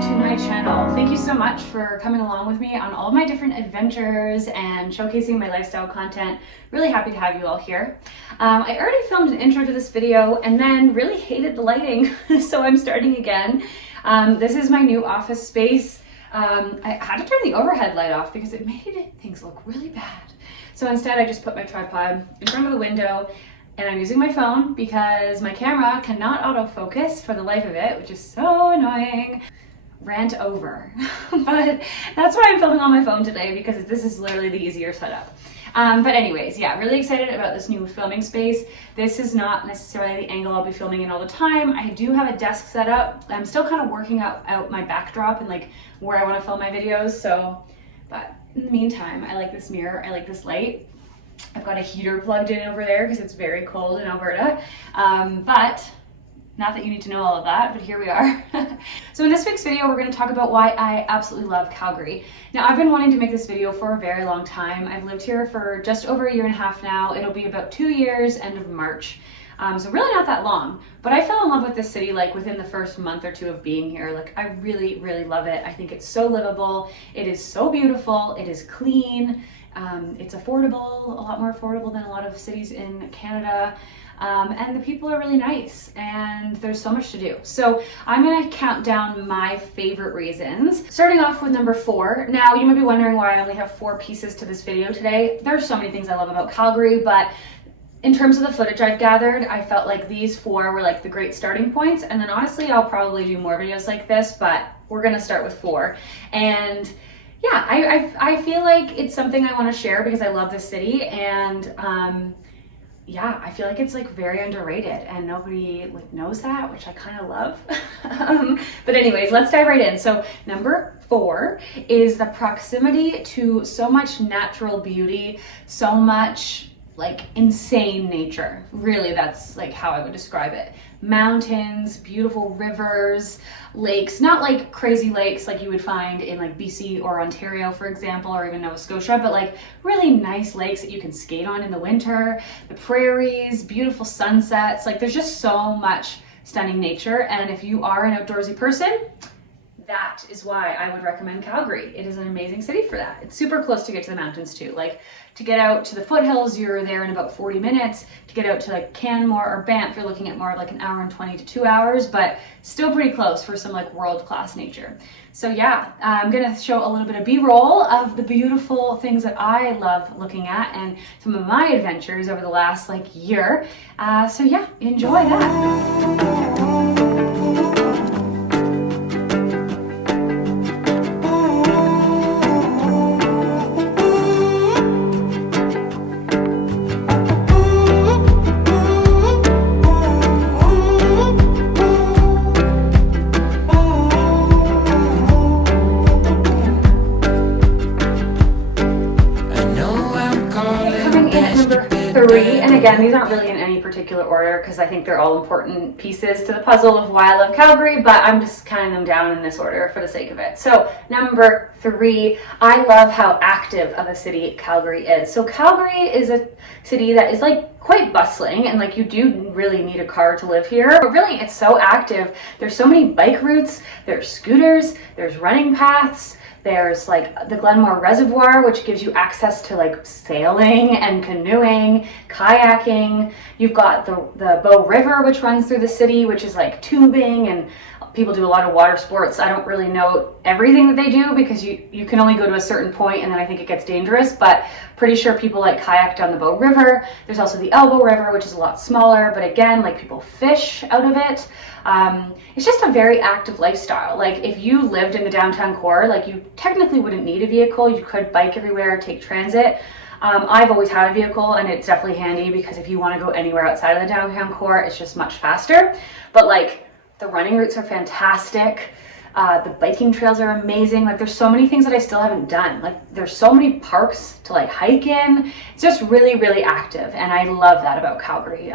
to my channel. Thank you so much for coming along with me on all of my different adventures and showcasing my lifestyle content. Really happy to have you all here. I already filmed an intro to this video and then really hated the lighting, so I'm starting again. This is my new office space. I had to turn the overhead light off because it made things look really bad. So instead I just put my tripod in front of the window and I'm using my phone because my camera cannot autofocus for the life of it, which is so annoying. Rant over. But that's why I'm filming on my phone today, because this is literally the easier setup. But anyways, yeah, really excited about this new filming space. This is not necessarily the angle I'll be filming in all the time. I do have a desk set up. I'm still kind of working out my backdrop and like where I want to film my videos. So, but in the meantime, I like this mirror. I like this light. I've got a heater plugged in over there because it's very cold in Alberta. But not that you need to know all of that, but here we are. So in this week's video, we're going to talk about why I absolutely love Calgary. Now, I've been wanting to make this video for a very long time. I've lived here for just over a year and a half now. It'll be about 2 years, end of March. So really not that long, but I fell in love with this city like within the first month or two of being here. Like I really, really love it. I think it's so livable. It is so beautiful. It is clean. It's affordable, a lot more affordable than a lot of cities in Canada. And the people are really nice and there's so much to do. So I'm going to count down my favorite reasons. Starting off with number 4. Now you might be wondering why I only have 4 pieces to this video today. There's so many things I love about Calgary, but in terms of the footage I've gathered, I felt like these 4 were like the great starting points. And then honestly, I'll probably do more videos like this, but we're going to start with 4. And yeah, I feel like it's something I want to share because I love this city, and yeah, I feel like it's like very underrated and nobody like knows that, which I kind of love. But anyways, let's dive right in. So number 4 is the proximity to so much natural beauty, so much like insane nature. Really, that's like how I would describe it. Mountains, beautiful rivers, lakes, not like crazy lakes like you would find in like BC or Ontario, for example, or even Nova Scotia, but like really nice lakes that you can skate on in the winter, the prairies, beautiful sunsets. Like there's just so much stunning nature. And if you are an outdoorsy person, that is why I would recommend Calgary. It is an amazing city for that. It's super close to get to the mountains too. Like to get out to the foothills, you're there in about 40 minutes. To get out to like Canmore or Banff, you're looking at more of like an hour and 20 to 2 hours, but still pretty close for some like world-class nature. So yeah, I'm gonna show a little bit of B-roll of the beautiful things that I love looking at and some of my adventures over the last like year. So yeah, enjoy that. Again, these aren't really in any particular order because I think they're all important pieces to the puzzle of why I love Calgary, but I'm just counting them down in this order for the sake of it. So number 3, I love how active of a city Calgary is. So Calgary is a city that is like quite bustling, and like you do really need a car to live here, but really it's so active. There's so many bike routes, there's scooters, there's running paths. There's like the Glenmore Reservoir, which gives you access to like sailing and canoeing, kayaking. You've got the Bow River, which runs through the city, which is like tubing, and people do a lot of water sports. I don't really know everything that they do because you can only go to a certain point and then I think it gets dangerous, but pretty sure people like kayak down the Bow River. There's also the Elbow River, which is a lot smaller, but again, like people fish out of it. It's just a very active lifestyle. Like if you lived in the downtown core, like you technically wouldn't need a vehicle. You could bike everywhere, take transit. I've always had a vehicle and it's definitely handy because if you want to go anywhere outside of the downtown core, it's just much faster. But like the running routes are fantastic. The biking trails are amazing. Like there's so many things that I still haven't done. Like there's so many parks to like hike in. It's just really, really active. And I love that about Calgary.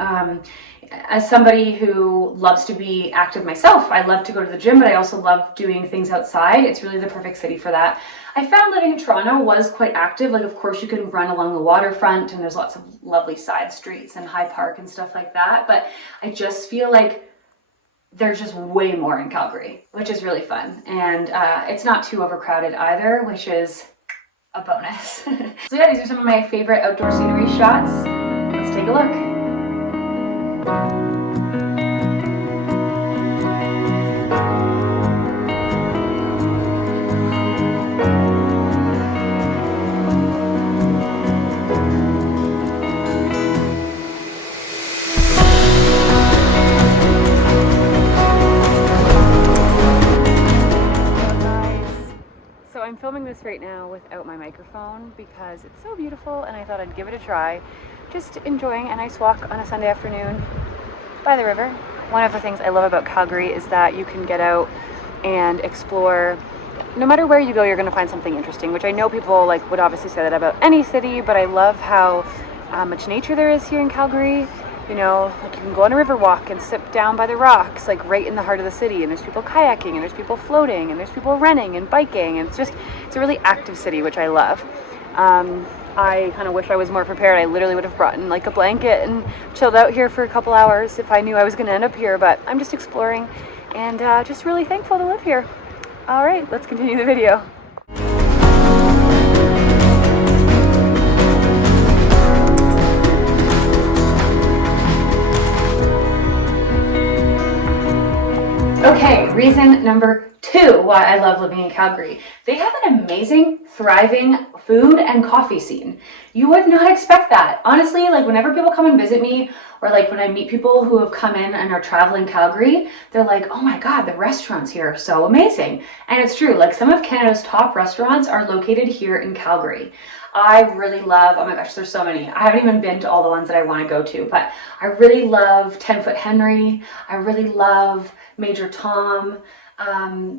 As somebody who loves to be active myself, I love to go to the gym, but I also love doing things outside. It's really the perfect city for that. I found living in Toronto was quite active. Like, of course, you can run along the waterfront and there's lots of lovely side streets and High Park and stuff like that. But I just feel like there's just way more in Calgary, which is really fun. And it's not too overcrowded either, which is a bonus. So yeah, these are some of my favorite outdoor scenery shots. Let's take a look. I'm filming this right now without my microphone because it's so beautiful and I thought I'd give it a try. Just enjoying a nice walk on a Sunday afternoon by the river. One of the things I love about Calgary is that you can get out and explore. No matter where you go, you're going to find something interesting, which I know people would obviously say that about any city, but I love how much nature there is here in Calgary. You know, you can go on a river walk and sit down by the rocks, right in the heart of the city, and there's people kayaking, and there's people floating, and there's people running and biking, and it's a really active city, which I love. I kind of wish I was more prepared. I literally would have brought in a blanket and chilled out here for a couple hours if I knew I was going to end up here, but I'm just exploring and just really thankful to live here. All right, let's continue the video. Okay, reason number 2 why I love living in Calgary. They have an amazing, thriving food and coffee scene. You would not expect that. Honestly, whenever people come and visit me, or when I meet people who have come in and are traveling Calgary, they're like, oh my God, the restaurants here are so amazing. And it's true, some of Canada's top restaurants are located here in Calgary. I really love, oh my gosh, there's so many. I haven't even been to all the ones that I want to go to, but I really love 10 Foot Henry. I really love Major Tom.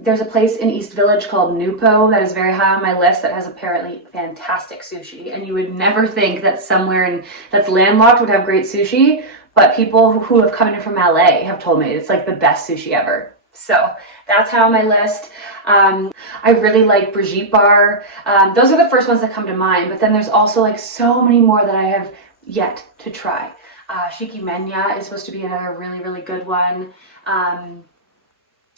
There's a place in East Village called Nupo that is very high on my list that has apparently fantastic sushi. And you would never think that somewhere that's landlocked would have great sushi, but people who have come in from LA have told me it's the best sushi ever. So that's high on my list. I really like Brigitte Bar. Those are the first ones that come to mind, but then there's also so many more that I have yet to try. Shiki Menya is supposed to be another really, really good one.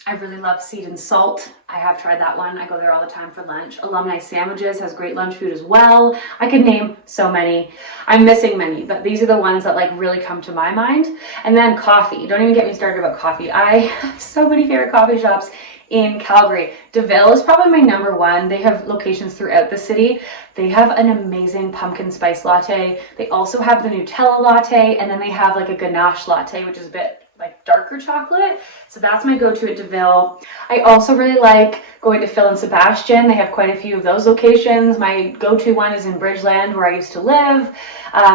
I really love Seed and Salt. I have tried that one. I go there all the time for lunch. Alumni Sandwiches has great lunch food as well. I could name so many. I'm missing many, but these are the ones that really come to my mind. And then coffee. Don't even get me started about coffee. I have so many favorite coffee shops in Calgary. DeVille is probably my number 1. They have locations throughout the city. They have an amazing pumpkin spice latte. They also have the Nutella latte, and then they have a ganache latte, which is a bit darker chocolate. So that's my go-to at DeVille. I also really like going to Phil and Sebastian. They have quite a few of those locations. My go-to one is in Bridgeland, where I used to live.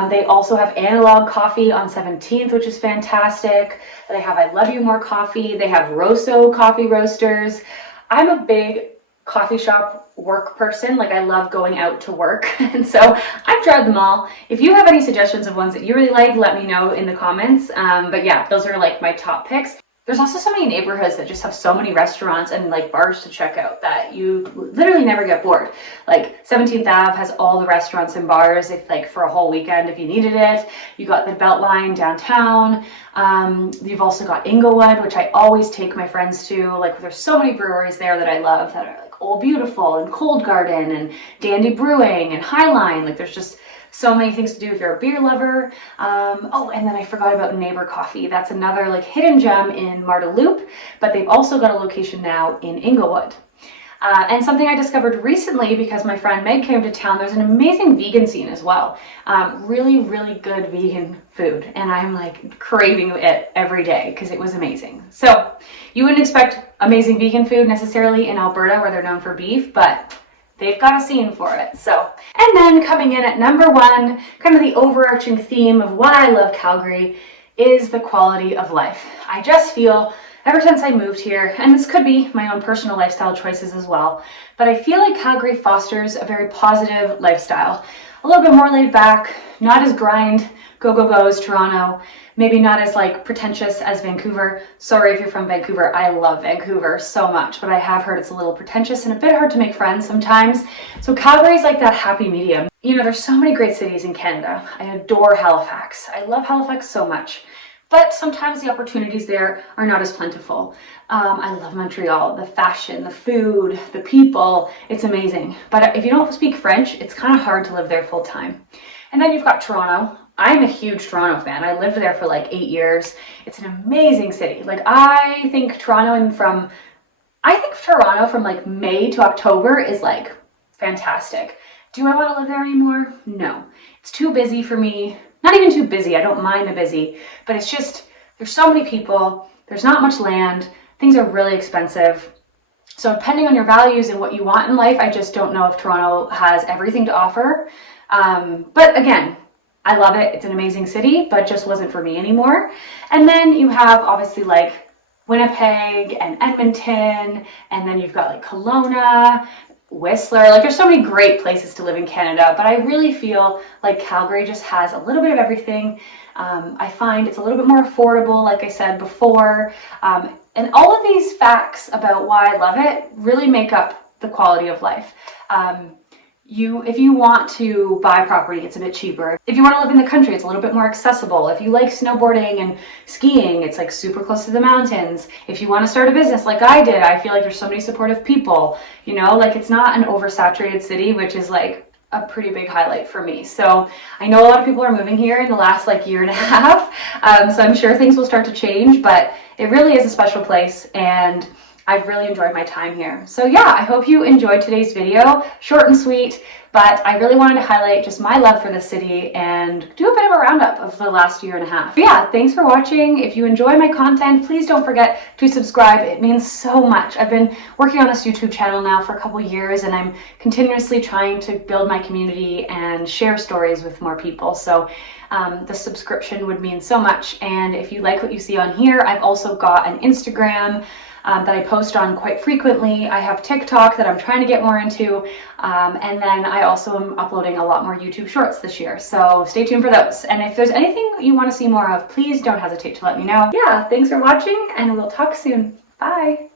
They also have Analog Coffee on 17th, which is fantastic. They have I Love You More Coffee. They have Rosso coffee roasters. I'm a big coffee shop work person. I love going out to work. And so I've tried them all. If you have any suggestions of ones that you really like, let me know in the comments. But yeah, those are my top picks. There's also so many neighborhoods that just have so many restaurants and bars to check out that you literally never get bored. 17th Ave has all the restaurants and bars if for a whole weekend if you needed it. You got the Beltline downtown. You've also got Inglewood, which I always take my friends to. There's so many breweries there that I love that are Old Beautiful and Cold Garden and Dandy Brewing and Highline. There's just so many things to do if you're a beer lover. Oh, and then I forgot about Neighbor Coffee. That's another hidden gem in Marda Loop, but they've also got a location now in Inglewood. And something I discovered recently because my friend Meg came to town, there's an amazing vegan scene as well. Really, really good vegan food. And I'm craving it every day because it was amazing. So you wouldn't expect amazing vegan food necessarily in Alberta where they're known for beef, but they've got a scene for it. So, and then coming in at number 1, kind of the overarching theme of why I love Calgary is the quality of life. I just feel ever since I moved here, and this could be my own personal lifestyle choices as well, but I feel Calgary fosters a very positive lifestyle. A little bit more laid back, not as grind, go as Toronto, maybe not as pretentious as Vancouver. Sorry if you're from Vancouver, I love Vancouver so much, but I have heard it's a little pretentious and a bit hard to make friends sometimes. So Calgary's that happy medium. You know, there's so many great cities in Canada. I adore Halifax. I love Halifax so much. but sometimes the opportunities there are not as plentiful. I love Montreal, the fashion, the food, the people, it's amazing. But if you don't speak French, it's kind of hard to live there full time. And then you've got Toronto. I'm a huge Toronto fan. I lived there for like 8 years. It's an amazing city. Like I think Toronto from like May to October is like fantastic. Do I want to live there anymore? No. It's too busy for me. Not even too busy. I don't mind the busy, but it's just, there's so many people. There's not much land. Things are really expensive. So depending on your values and what you want in life, I just don't know if Toronto has everything to offer. But again, I love it. It's an amazing city, but just wasn't for me anymore. And then you have obviously like Winnipeg and Edmonton, and then you've got like Kelowna, Whistler. Like there's so many great places to live in Canada, but I really feel like Calgary just has a little bit of everything. I find it's a little bit more affordable, like I said before. And all of these facts about why I love it really make up the quality of life. If you want to buy property, it's a bit cheaper. If you want to live in the country, it's a little bit more accessible. If you like snowboarding and skiing, it's like super close to the mountains. If you want to start a business like I did, I feel like there's so many supportive people, you know, like it's not an oversaturated city, which is like a pretty big highlight for me. So I know a lot of people are moving here in the last like year and a half. So I'm sure things will start to change, but it really is a special place and I've really enjoyed my time here. So yeah, I hope you enjoyed today's video. Short and sweet, but I really wanted to highlight just my love for the city and do a bit of a roundup of the last year and a half. But yeah, thanks for watching. If you enjoy my content, please don't forget to subscribe. It means so much. I've been working on this YouTube channel now for a couple years and I'm continuously trying to build my community and share stories with more people. So the subscription would mean so much. And if you like what you see on here, I've also got an Instagram that I post on quite frequently. I have TikTok that I'm trying to get more into. And then I also am uploading a lot more YouTube shorts this year. So stay tuned for those. And if there's anything you want to see more of, please don't hesitate to let me know. Yeah, thanks for watching and we'll talk soon. Bye.